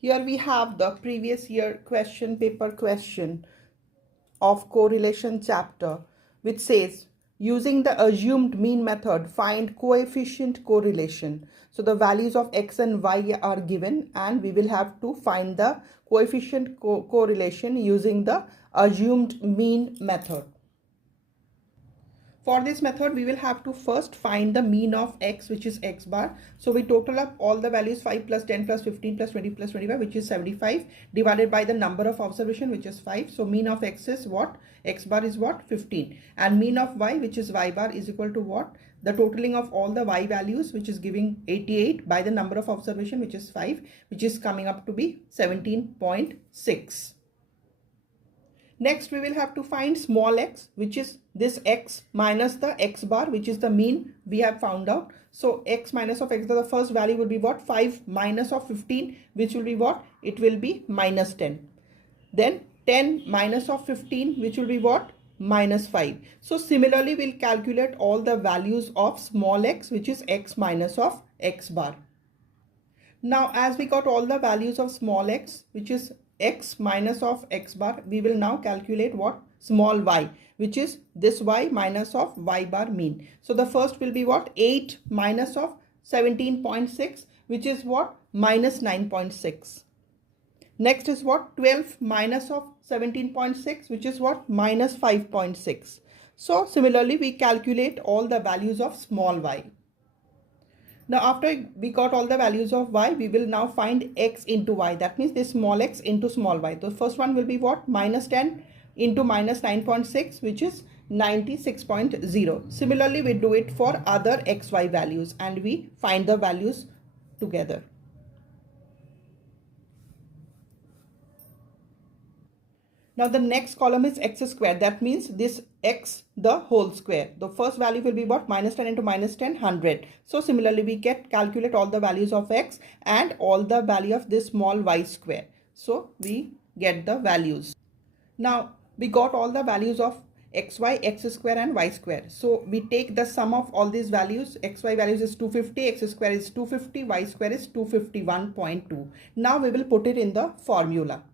Here we have the previous year question paper question of correlation chapter, which says using the assumed mean method find coefficient correlation. So the values of x and y are given and we will have to find the coefficient correlation using the assumed mean method. For this method, we will have to first find the mean of x, which is x bar. So we total up all the values 5 plus 10 plus 15 plus 20 plus 25, which is 75, divided by the number of observation, which is 5. So mean of x is what? X bar is what? 15. And mean of y, which is y bar, is equal to what? The totaling of all the y values, which is giving 88, by the number of observation, which is 5, which is coming up to be 17.6. Next, we will have to find small x, which is this x minus the x bar, which is the mean we have found out. So x minus of x, the first value will be what? 5 minus of 15, which will be what? It will be minus 10. Then 10 minus of 15, which will be what? Minus 5. So similarly, we'll calculate all the values of small x, which is x minus of x bar. Now, as we got all the values of small x, which is x minus of x bar, we will now calculate what? Small y, which is this y minus of y bar mean. So the first will be what? 8 minus of 17.6, which is what? Minus 9.6. Next is what? 12 minus of 17.6, which is what? Minus 5.6. So similarly, we calculate all the values of small y. Now, after we got all the values of y, we will now find x into y. That means this small x into small y. The first one will be what? Minus 10 into minus 9.6, which is 96.0. Similarly, we do it for other xy values and we find the values together. Now the next column is x square. That means this x the whole square. The first value will be what? Minus 10 into minus 10, 100. So similarly, we calculate all the values of x and all the value of this small y square. So we get the values. Now we got all the values of xy, x square and y square. So we take the sum of all these values. Xy values is 250, x square is 250, y square is 251.2. Now we will put it in the formula.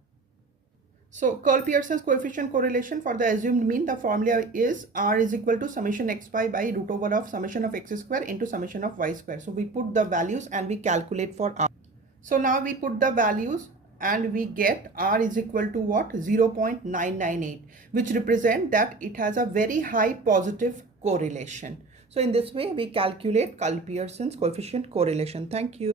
So Curl-Pearson's coefficient correlation for the assumed mean, the formula is R is equal to summation xy by root over of summation of x square into summation of y square. So we put the values and we calculate for R. So now we put the values and we get R is equal to what? 0.998, which represent that it has a very high positive correlation. So in this way, we calculate Curl-Pearson's coefficient correlation. Thank you.